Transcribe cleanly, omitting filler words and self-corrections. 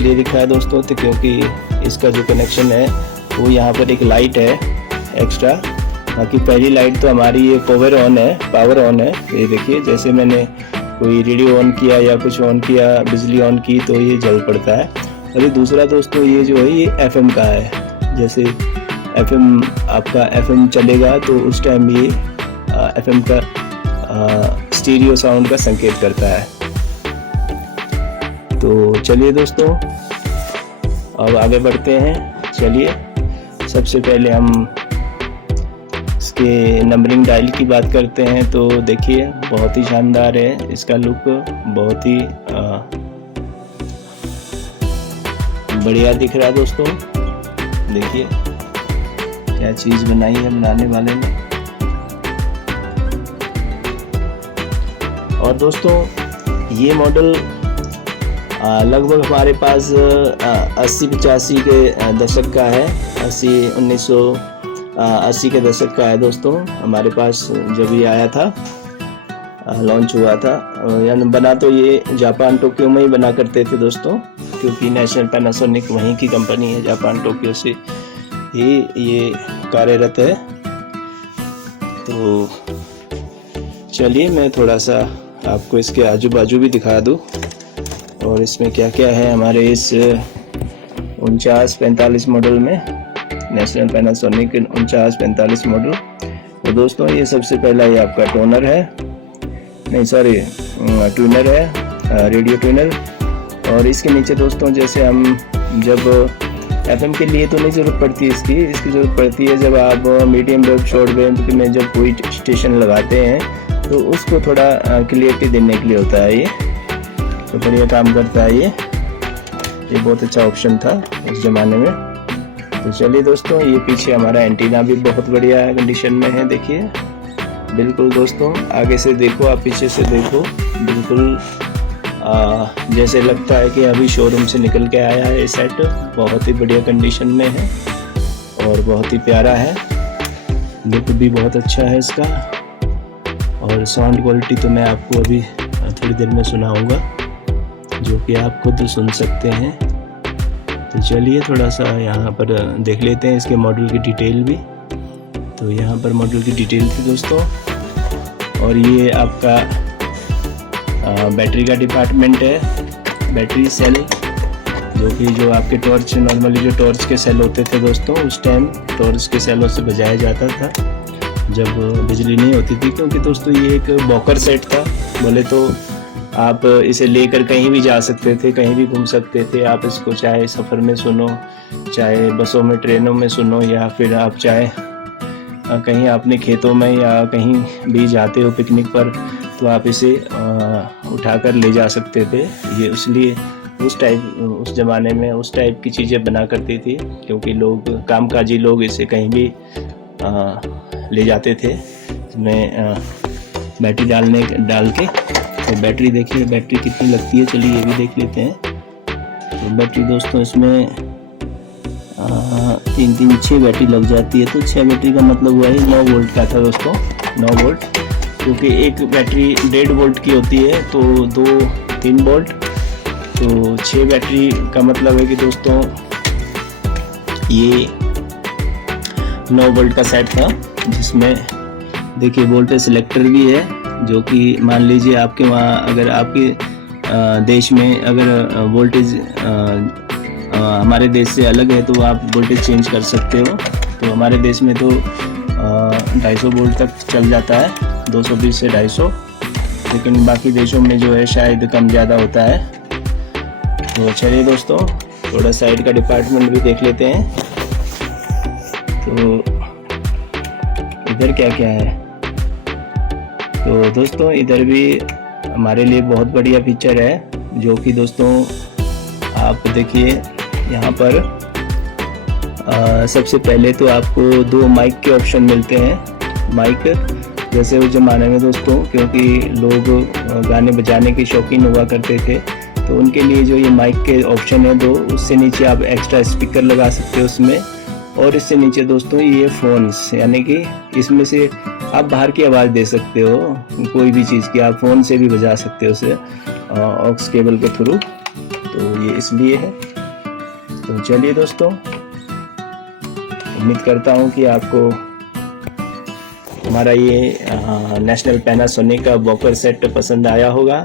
इसलिए दिखा है दोस्तों तो क्योंकि इसका जो कनेक्शन है वो यहाँ पर एक लाइट है एक्स्ट्रा। बाकी पहली लाइट तो हमारी ये पावर ऑन है। ये देखिए जैसे मैंने कोई रेडियो ऑन किया या कुछ ऑन किया, बिजली ऑन की तो ये जल पड़ता है। और ये दूसरा दोस्तों ये जो है ये FM का है। जैसे FM आपका FM चलेगा तो उस टाइम ये FM का स्टीरियो साउंड का संकेत करता है। तो चलिए दोस्तों अब आगे बढ़ते हैं। चलिए सबसे पहले हम इसके नंबरिंग डायल की बात करते हैं। तो देखिए बहुत ही शानदार है इसका लुक, बहुत ही बढ़िया दिख रहा है दोस्तों। देखिए क्या चीज़ बनाई है बनाने वाले ने। और दोस्तों ये मॉडल लगभग हमारे पास 80-85 के दशक का है। 1980 के दशक का है दोस्तों। हमारे पास जब ये आया था, लॉन्च हुआ था, यानी बना तो ये जापान टोक्यो में ही बना करते थे दोस्तों, क्योंकि नेशनल पैनासोनिक वहीं की कंपनी है, जापान टोक्यो से ही ये कार्यरत है। तो चलिए मैं थोड़ा सा आपको इसके आजू बाजू भी दिखा दूँ और इसमें क्या क्या है हमारे इस 4945 मॉडल में, नेशनल पैनासोनिक 4945 मॉडल। तो दोस्तों ये सबसे पहला ये आपका टोनर है, नहीं सॉरी ट्यूनर है, रेडियो ट्यूनर। और इसके नीचे दोस्तों जैसे हम जब FM के लिए तो नहीं ज़रूरत पड़ती है इसकी ज़रूरत पड़ती है जब आप मीडियम वेव शॉर्ट वेव में जब कोई स्टेशन लगाते हैं तो उसको थोड़ा क्लियरिटी देने के लिए होता है। ये तो बढ़िया काम करता है। ये बहुत अच्छा ऑप्शन था उस ज़माने में। तो चलिए दोस्तों ये पीछे हमारा एंटीना भी बहुत बढ़िया कंडीशन में है। देखिए बिल्कुल दोस्तों, आगे से देखो आप पीछे से देखो, बिल्कुल जैसे लगता है कि अभी शोरूम से निकल के आया है। ये सेट बहुत ही बढ़िया कंडीशन में है और बहुत ही प्यारा है, लुक भी बहुत अच्छा है इसका। और साउंड क्वालिटी तो मैं आपको अभी थोड़ी देर में सुनाऊंगा, जो कि आप खुद सुन सकते हैं। तो चलिए थोड़ा सा यहाँ पर देख लेते हैं इसके मॉडल की डिटेल भी। तो यहाँ पर मॉडल की डिटेल थी दोस्तों। और ये आपका बैटरी का डिपार्टमेंट है, बैटरी सेल, जो आपके टॉर्च, नॉर्मली जो टॉर्च के सेल होते थे दोस्तों, उस टाइम टॉर्च के सेलों से बजाया जाता था जब बिजली नहीं होती थी। क्योंकि दोस्तों ये एक बॉकर सेट था, बोले तो आप इसे लेकर कहीं भी जा सकते थे, कहीं भी घूम सकते थे। आप इसको चाहे सफ़र में सुनो, चाहे बसों में, ट्रेनों में सुनो, या फिर आप चाहे कहीं अपने खेतों में या कहीं भी जाते हो पिकनिक पर तो आप इसे उठाकर ले जा सकते थे। ये इसलिए उस ज़माने में उस टाइप की चीज़ें बना करती थी, क्योंकि लोग, कामकाजी लोग इसे कहीं भी ले जाते थे। इसमें बैटरी डाल के तो बैटरी देखिए बैटरी कितनी लगती है, चलिए ये भी देख लेते हैं। तो बैटरी दोस्तों इसमें 6 बैटरी लग जाती है। तो 6 बैटरी का मतलब हुआ है 9 वोल्ट का था दोस्तों, 9 वोल्ट, क्योंकि एक बैटरी 1.5 वोल्ट की होती है तो 2-3 वोल्ट। तो 6 बैटरी का मतलब है कि दोस्तों ये 9 वोल्ट का सेट था, जिसमें देखिए वोल्टेज सिलेक्टर भी है, जो कि मान लीजिए आपके वहाँ अगर आपके देश में अगर वोल्टेज हमारे देश से अलग है तो आप वोल्टेज चेंज कर सकते हो। तो हमारे देश में तो 250 वोल्ट तक चल जाता है, 220 से 250, लेकिन बाकी देशों में जो है शायद कम ज़्यादा होता है। तो चलिए दोस्तों थोड़ा साइड का डिपार्टमेंट भी देख लेते हैं। तो इधर क्या क्या है, तो दोस्तों इधर भी हमारे लिए बहुत बढ़िया फीचर है, जो कि दोस्तों आप देखिए यहाँ पर सबसे पहले तो आपको 2 माइक के ऑप्शन मिलते हैं। माइक जैसे उस ज़माने में दोस्तों, क्योंकि लोग गाने बजाने के शौकीन हुआ करते थे, तो उनके लिए जो ये माइक के ऑप्शन है 2, उससे नीचे आप एक्स्ट्रा स्पीकर लगा सकते हो उसमें। और इससे नीचे दोस्तों ये फ़ोन्स, यानी कि इसमें से आप बाहर की आवाज़ दे सकते हो, कोई भी चीज़ की, आप फ़ोन से भी बजा सकते हो उसे ऑक्स केबल के थ्रू। तो ये इसलिए है। तो चलिए दोस्तों, उम्मीद करता हूँ कि आपको हमारा ये नेशनल पैनासोनिक का वॉकर सेट पसंद आया होगा।